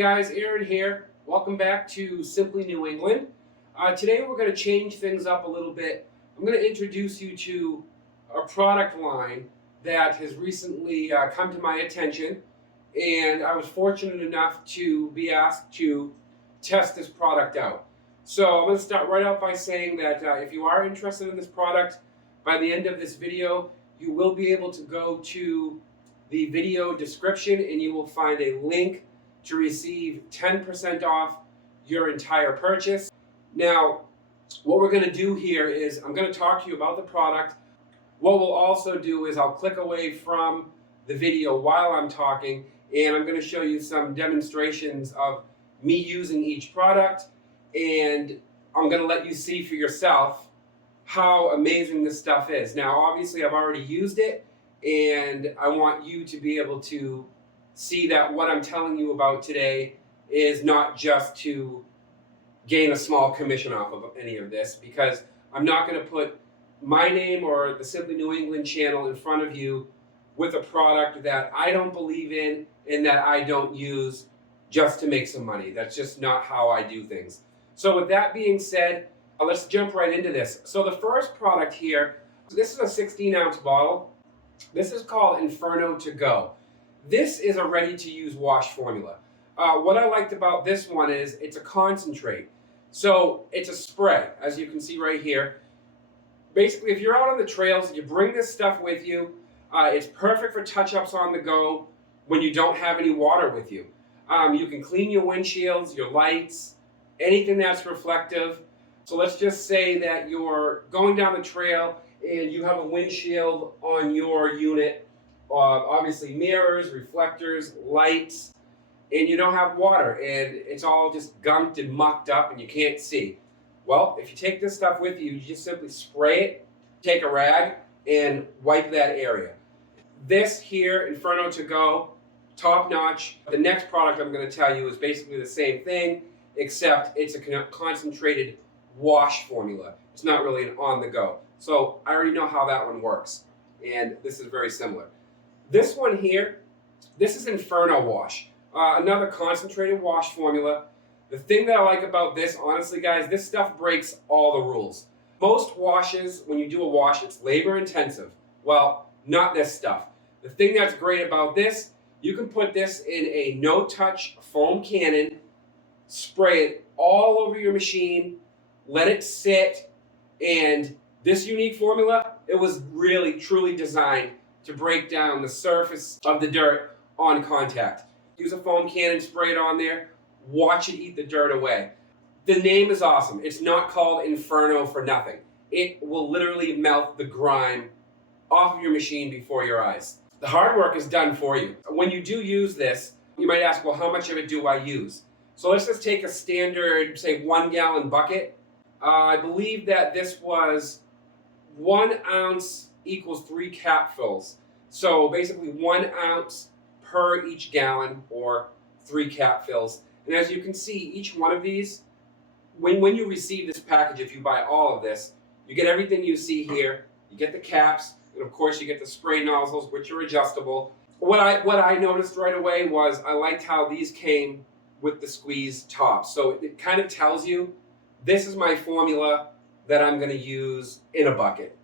guys, Aaron here. Welcome back to Simply New England. Today we're going to change things up a little bit. I'm going to introduce you to a product line that has recently come to my attention, and I was fortunate enough to be asked to test this product out. So I'm going to start right out by saying that if you are interested in this product, by the end of this video, you will be able to go to the video description and you will find a link to receive 10% off your entire purchase. Now, what we're going to do here is I'm going to talk to you about the product. What we'll also do is I'll click away from the video while I'm talking, and I'm going to show you some demonstrations of me using each product, and I'm going to let you see for yourself how amazing this stuff is. Now, obviously, I've already used it, and I want you to be able to see that what I'm telling you about today is not just to gain a small commission off of any of this, because I'm not going to put my name or the Simply New England channel in front of you with a product that I don't believe in and that I don't use just to make some money. That's just not how I do things. So with that being said, let's jump right into this. So the first product here, this is a 16-ounce bottle. This is called Inferno To Go. This is a ready-to-use wash formula. What I liked about this one is it's a concentrate. So it's a spray, as you can see right here. Basically, if you're out on the trails, you bring this stuff with you. It's perfect for touch-ups on the go when you don't have any water with you. You can clean your windshields, your lights, anything that's reflective. So let's just say that you're going down the trail and you have a windshield on your unit, obviously mirrors, reflectors, lights, and you don't have water and it's all just gunked and mucked up and you can't see. Well, if you take this stuff with you, you just simply spray it, take a rag, and wipe that area. This here, Inferno To Go, top notch. The next product I'm going to tell you is basically the same thing, except it's a concentrated wash formula. It's not really an on-the-go. So I already know how that one works, and this is very similar. This one here, this is Inferno Wash, another concentrated wash formula. The thing that I like about this, honestly guys, this stuff breaks all the rules. Most washes, when you do a wash, it's labor intensive. Well, not this stuff. The thing that's great about this, you can put this in a no-touch foam cannon, spray it all over your machine, let it sit, and this unique formula, it was really, truly designed to break down the surface of the dirt on contact. Use a foam cannon, spray it on there, watch it eat the dirt away. The name is awesome. It's not called Inferno for nothing. It will literally melt the grime off of your machine before your eyes. The hard work is done for you. When you do use this, you might ask, well, how much of it do I use? So let's just take a standard, say, 1-gallon bucket. I believe that this was 1 ounce equals 3 capfuls. So basically 1 ounce per each gallon, or 3 capfuls. And as you can see, each one of these, when you receive this package, if you buy all of this, you get everything you see here. You get the caps, and of course you get the spray nozzles, which are adjustable. What I noticed right away was I liked how these came with the squeeze top. So it kind of tells you, this is my formula that I'm going to use in a bucket.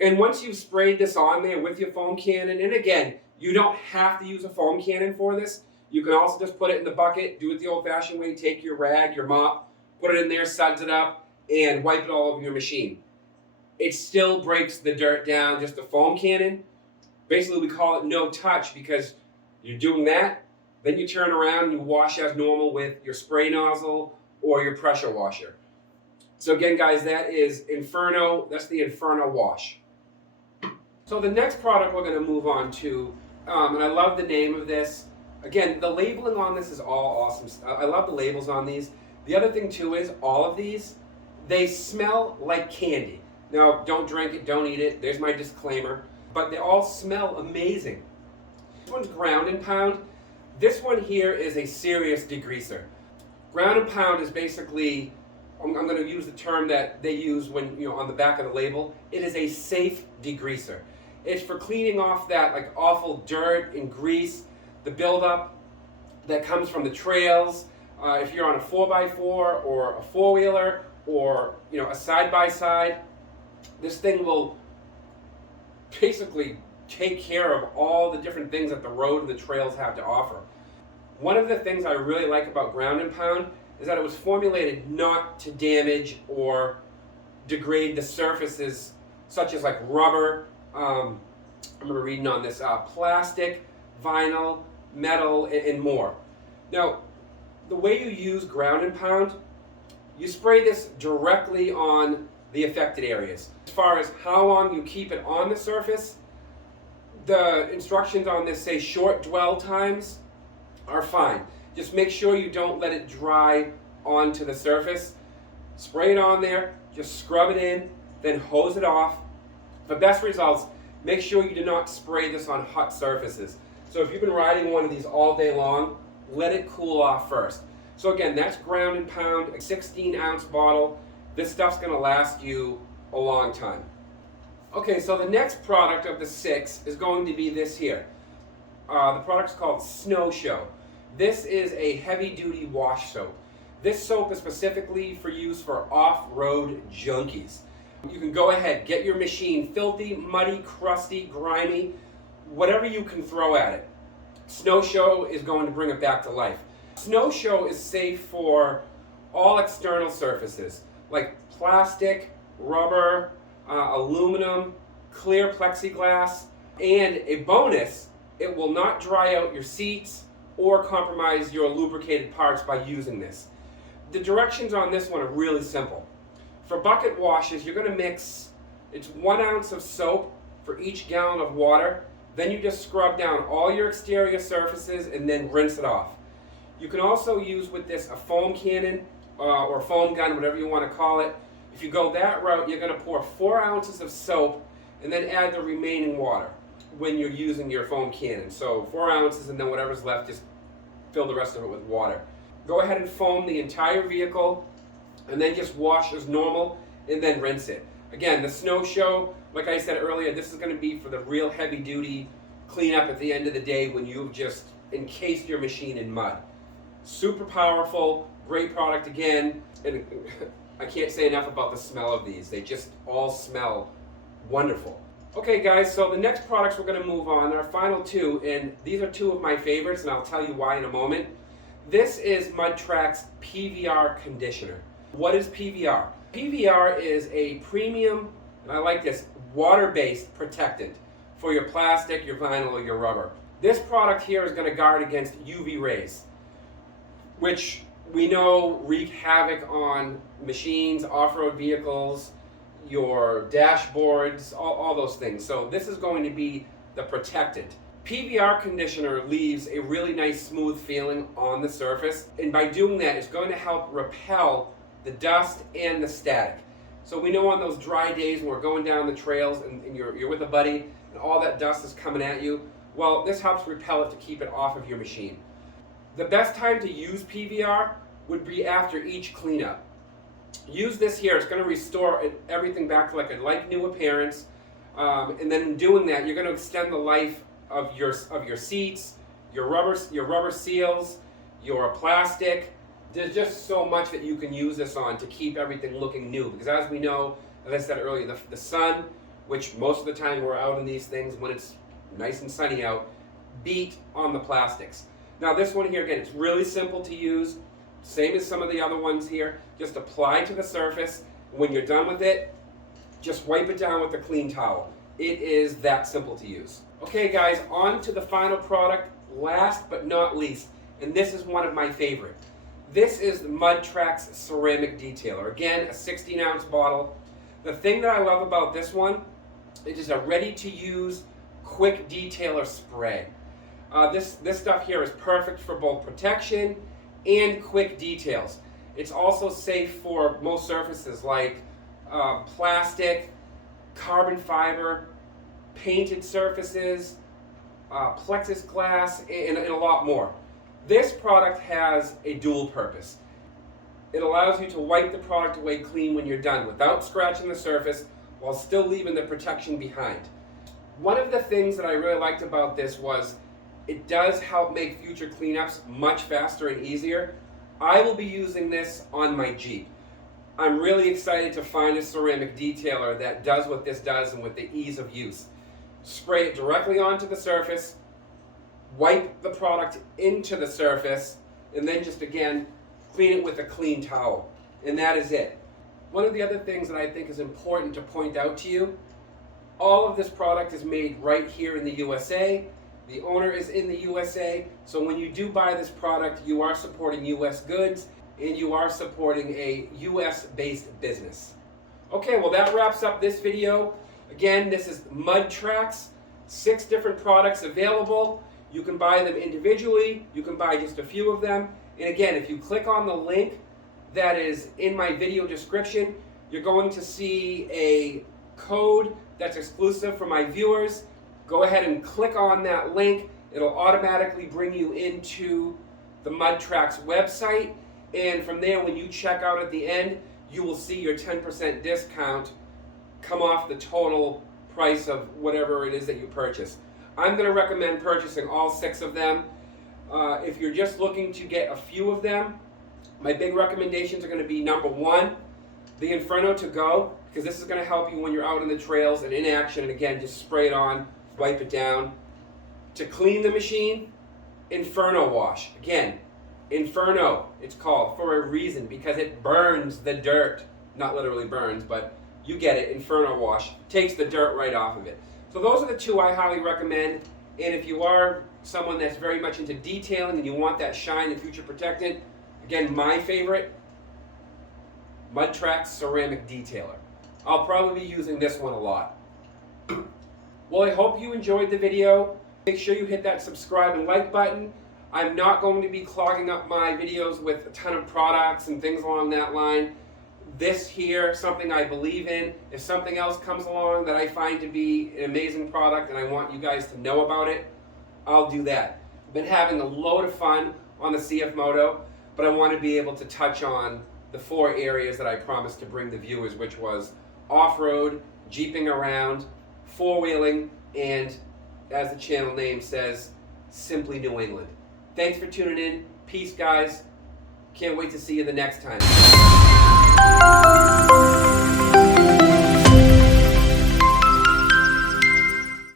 And once you've sprayed this on there with your foam cannon, and again, you don't have to use a foam cannon for this. You can also just put it in the bucket, do it the old-fashioned way, take your rag, your mop, put it in there, suds it up, and wipe it all over your machine. It still breaks the dirt down, just a foam cannon. Basically, we call it no touch because you're doing that, then you turn around and you wash as normal with your spray nozzle or your pressure washer. So again, guys, that is Inferno. That's the Inferno Wash. So the next product we're going to move on to, and I love the name of this. Again, the labeling on this is all awesome. I love the labels on these. The other thing too is all of these, they smell like candy. Now, don't drink it, don't eat it. There's my disclaimer. But they all smell amazing. This one's ground and pound. This one here is a serious degreaser. Ground and pound is basically, I'm going to use the term that they use when, on the back of the label. It is a safe degreaser. It's for cleaning off that like awful dirt and grease, the buildup. that comes from the trails. If you're on a 4x4 or a four-wheeler or a side-by-side, this thing will basically take care of all the different things that the road and the trails have to offer. One of the things I really like about ground and pound is that it was formulated not to damage or degrade the surfaces such as like rubber, I remember reading on this, plastic, vinyl, metal, and more. Now, the way you use ground and pound, you spray this directly on the affected areas. As far as how long you keep it on the surface, the instructions on this say short dwell times are fine. Just make sure you don't let it dry onto the surface. Spray it on there, just scrub it in, then hose it off. For best results, make sure you do not spray this on hot surfaces. So if you've been riding one of these all day long, let it cool off first. So again, that's ground and pound, a 16-ounce bottle. This stuff's gonna last you a long time. Okay, so the next product of the 6 is going to be this here. The product's called Snow Show. This is a heavy-duty wash soap. This soap is specifically for use for off-road junkies. You can go ahead, get your machine filthy, muddy, crusty, grimy, whatever you can throw at it. Snow Show is going to bring it back to life. Snow Show is safe for all external surfaces, like plastic, rubber, aluminum, clear plexiglass, and a bonus, it will not dry out your seats or compromise your lubricated parts by using this. The directions on this one are really simple. For bucket washes, you're going to mix, it's 1 ounce of soap for each gallon of water. Then you just scrub down all your exterior surfaces and then rinse it off. You can also use with this a foam cannon or foam gun, whatever you want to call it. If you go that route, you're going to pour 4 ounces of soap and then add the remaining water when you're using your foam cannon. So 4 ounces, and then whatever's left, just fill the rest of it with water. Go ahead and foam the entire vehicle and then just wash as normal and then rinse it. Again, the Snow Show, like I said earlier, this is going to be for the real heavy duty cleanup at the end of the day when you've just encased your machine in mud. Super powerful, great product again, and I can't say enough about the smell of these. They just all smell wonderful. Okay guys, so the next products we're going to move on, our final 2, and these are 2 of my favorites, and I'll tell you why in a moment. This is Traxx PVR Conditioner. What is PVR? PVR is a premium, and I like this, water-based protectant for your plastic, your vinyl, or your rubber. This product here is going to guard against UV rays, which we know wreak havoc on machines, off-road vehicles, your dashboards, all those things. So this is going to be the protectant. PVR conditioner leaves a really nice smooth feeling on the surface, and by doing that, it's going to help repel the dust and the static. So we know on those dry days when we're going down the trails and you're with a buddy and all that dust is coming at you, well, this helps repel it to keep it off of your machine. The best time to use PVR would be after each cleanup. Use this here, it's going to restore everything back to like a like new appearance, and then in doing that, you're going to extend the life of your seats, your rubber seals, your plastic. There's just so much that you can use this on to keep everything looking new, because as we know, as I said earlier, the sun, which most of the time we're out in these things when it's nice and sunny out, beat on the plastics. Now this one here, again, it's really simple to use, same as some of the other ones here. Just apply to the surface. When you're done with it, just wipe it down with a clean towel. It is that simple to use. Okay guys, on to the final product, last but not least, and this is one of my favorite. This is the Traxx Ceramic Detailer. Again, a 16-ounce bottle. The thing that I love about this one, it is a ready-to-use, quick detailer spray. This stuff here is perfect for both protection and quick details. It's also safe for most surfaces like plastic, carbon fiber, painted surfaces, plexiglass, and a lot more. This product has a dual purpose. It allows you to wipe the product away clean when you're done without scratching the surface while still leaving the protection behind. One of the things that I really liked about this was it does help make future cleanups much faster and easier. I will be using this on my Jeep. I'm really excited to find a ceramic detailer that does what this does and with the ease of use. Spray it directly onto the surface, wipe the product into the surface, and then just again, clean it with a clean towel. And that is it. One of the other things that I think is important to point out to you, all of this product is made right here in the USA. The owner is in the USA, so when you do buy this product, you are supporting US goods and you are supporting a US-based business. Okay, well that wraps up this video. Again, this is Mud Traxx, 6 different products available. You can buy them individually, you can buy just a few of them. And again, if you click on the link that is in my video description, you're going to see a code that's exclusive for my viewers. Go ahead and click on that link. It'll automatically bring you into the Mud Traxx website. And from there, when you check out at the end, you will see your 10% discount come off the total price of whatever it is that you purchase. I'm going to recommend purchasing all 6 of them. If you're just looking to get a few of them, my big recommendations are going to be number 1, the Inferno to go, because this is going to help you when you're out in the trails and in action, and again, just spray it on, wipe it down. To clean the machine, Inferno wash. Again, Inferno, it's called for a reason, because it burns the dirt. Not literally burns, but you get it, Inferno wash. Takes the dirt right off of it. So those are the 2 I highly recommend. And if you are someone that's very much into detailing and you want that shine and future protectant, again, my favorite, Mud Traxx Ceramic Detailer. I'll probably be using this one a lot. Well, I hope you enjoyed the video. Make sure you hit that subscribe and like button. I'm not going to be clogging up my videos with a ton of products and things along that line. This here, something I believe in. If something else comes along that I find to be an amazing product and I want you guys to know about it, I'll do that. I've been having a load of fun on the CFMOTO, but I want to be able to touch on the 4 areas that I promised to bring the viewers, which was off-road, jeeping around, 4-wheeling, and as the channel name says, Simply New England. Thanks for tuning in. Peace, guys. Can't wait to see you the next time.